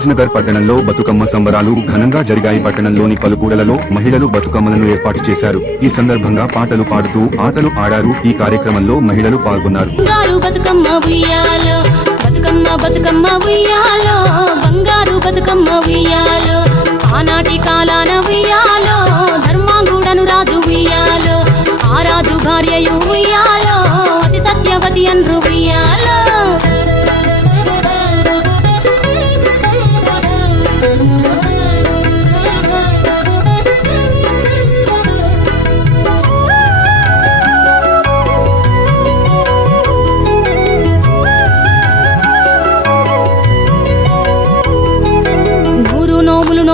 రాజ్నగర్ పట్టణంలో బతుకమ్మ సంబరాలు ఘనంగా జరిగాయి. పట్టణంలోని పలుకూడలలో మహిళలు బతుకమ్మలను ఏర్పాటు చేశారు. ఈ సందర్భంగా పాటలు పాడుతూ ఆటలు ఆడారు. ఈ కార్యక్రమంలో మహిళలు పాల్గొన్నారు. ఆనాటి కాలాన ఉయ్యాలో ధర్మాంగుడను రాజు ఉయ్యాలో ఆ రాజు భార్యయు ఉయ్యాలో.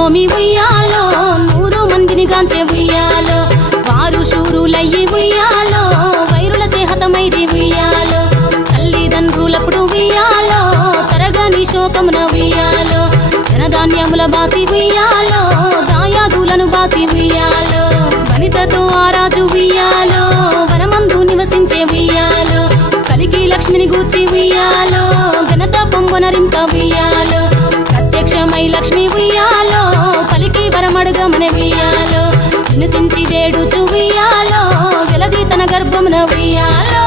నోములు ఉయ్యాలో నూరు మందిని గాంచే ఉయ్యాలో వారు శూరులయ్యి ఉయ్యాలో వైరుల చేహతమైది ఉయ్యాలో తల్లిదండ్రులప్పుడు ఉయ్యాలో తరగని శోకమున ఉయ్యాలో ధనధాన్యముల బాసి ఉయ్యాలో దాయాదులను బాసి ఉయ్యాలో వనితతో ఆరాజు ఉయ్యాలో వరమందు నివసించే ఉయ్యాలో కలిగి లక్ష్మిని గూర్చి ఉయ్యాలో ఘన వినుతించి వేడుచు ఉయ్యాలో వెలది తన గర్భమున ఉయ్యాలో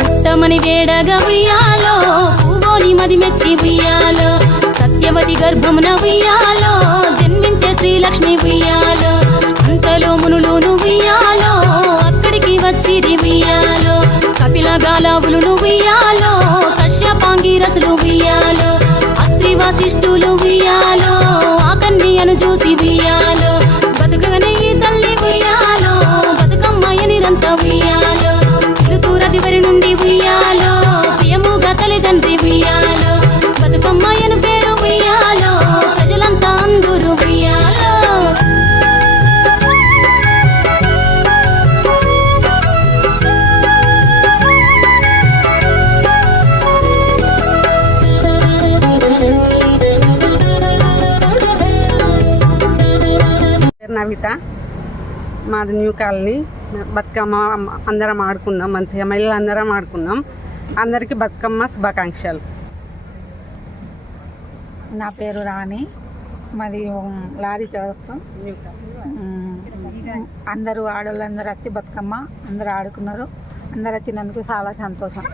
పుట్టమని వేడగా ఉయ్యాలో పూవోని మది మెచ్చి ఉయ్యాలో సత్యవతి గర్భమున ఉయ్యాలో జన్మించే శ్రీలక్ష్మి ఉయ్యాలో. కపిల గాలావులు ఉయ్యాలో కశ్యపాంగి రసులు ఉయ్యాలో అస్త్రి వశిష్ఠులు ఉయ్యాలో ఆ చూసి ఉయ్యాలో. నవిత మాది న్యూ కాలనీ. బతుకమ్మ అందరం ఆడుకున్నాం మంచిగా మహిళలు అందరం ఆడుకున్నాం. అందరికీ బతుకమ్మ శుభాకాంక్షలు. నా పేరు రాణి. మాది లారీ చేస్తాం న్యూ కాలనీ అందరూ ఆడవాళ్ళందరూ వచ్చి బతుకమ్మ అందరూ ఆడుకున్నారు. అందరు వచ్చినందుకు చాలా సంతోషం.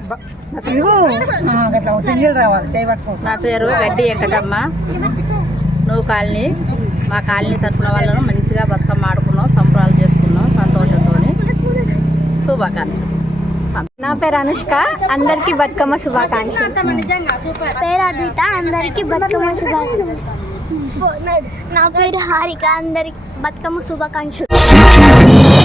సింగిల్ రావాలి చేయబట్టుకో నా పేరు గడ్డి వెంకటమ్మ. నువ్వు కాలనీ. మా కాలనీ తరఫున వాళ్ళను మంచిగా బతుకమ్మ ఆడుకున్నాం సంబరాలు చేసుకున్నాం సంతోషంతో శుభాకాంక్షలు. నా పేరు అనుష్క అందరికీ బతుకమ్మ శుభాకాంక్షలు. పేరు అద్విత అందరికీ బతుకమ్మ శుభాకాంక్షలు. నా పేరు హారిక అందరికి బతుకమ్మ శుభాకాంక్షలు.